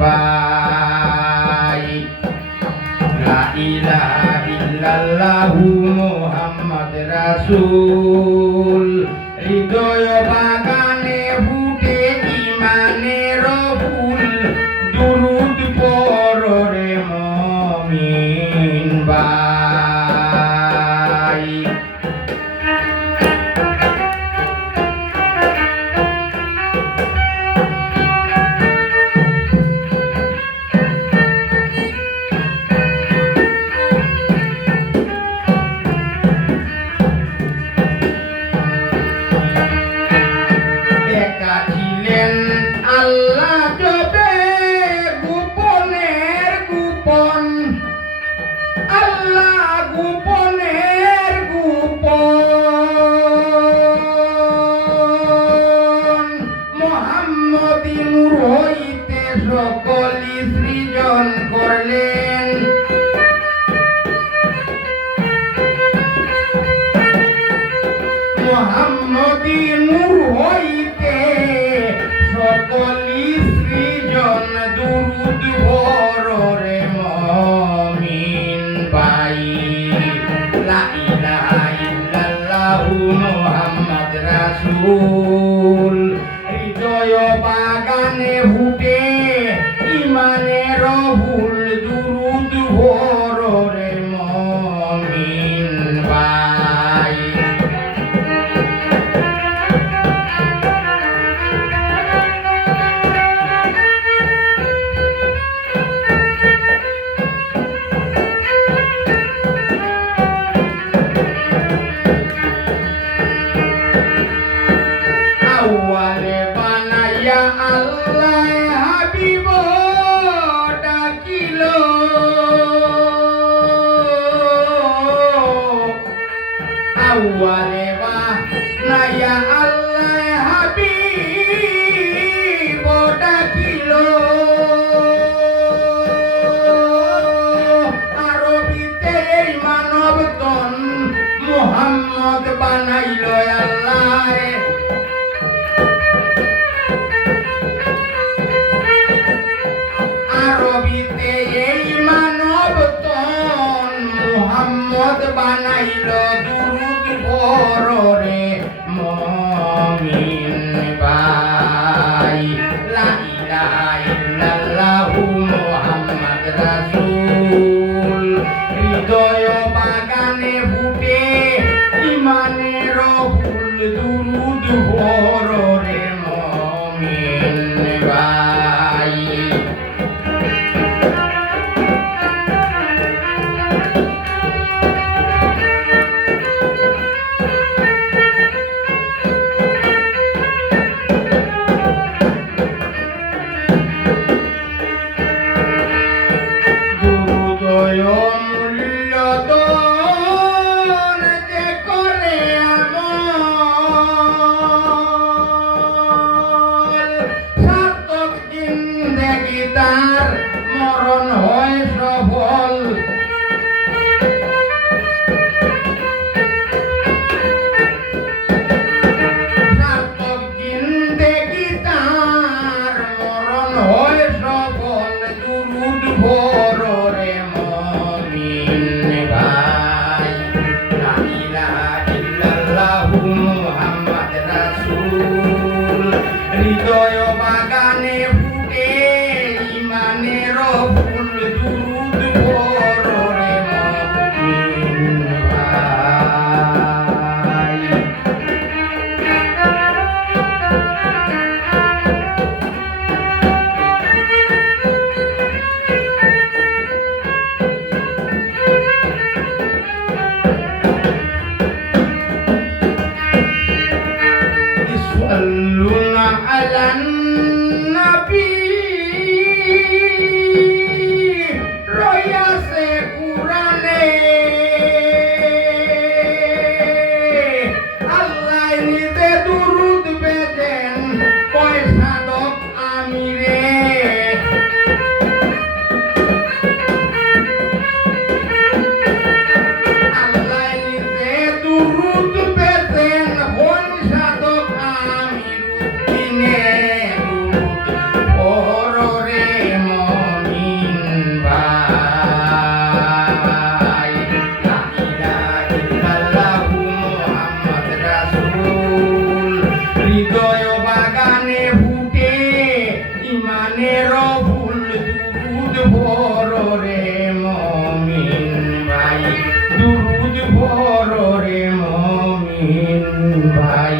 by লা ইলাহা ইল্লাল্লাহু মুহাম্মদ রাসূল হৃদয় বাগানে ফুটে ইমানের ফুল দুরূদ পড়ো রে মুমিন ভাই ছিলেন আল্লাহ জবে গোপনের গোপন আল্লাহ গোপনের গোপন মুহাম্মদী নূর হইতে সকলি সৃজন করলেন মুহাম্মদী নূর হইতে সকলি সৃজন দুরূদ পড়ো রে মুমিন ভাই লা ইলাহা ইল্লাল্লাহু মুহাম্মদ রাসূল হৃদয় বাগানে ফুটে ইমানের ফুল দুরূদ পড়ো রে মুমিন ভাই আউয়ালে বানাইয়া আল্লাহ হাবিব ডাকিল আউয়ালে বানাইয়া আল্লাহ হাবিব ডাকিল আরবিতে এই মানব তন মুহাম্মদ বানাইল আল্লাহ আরবিতে এই মানব তন মুহাম্মদ বানাইল দুরূদ পড়ো রে মুমিন ভাই লা ইলাহা ইল্লাল্লাহু মুহাম্মদ রাসূল হৃদয় বাগানে ফুটে ইমানের ফুল ভাই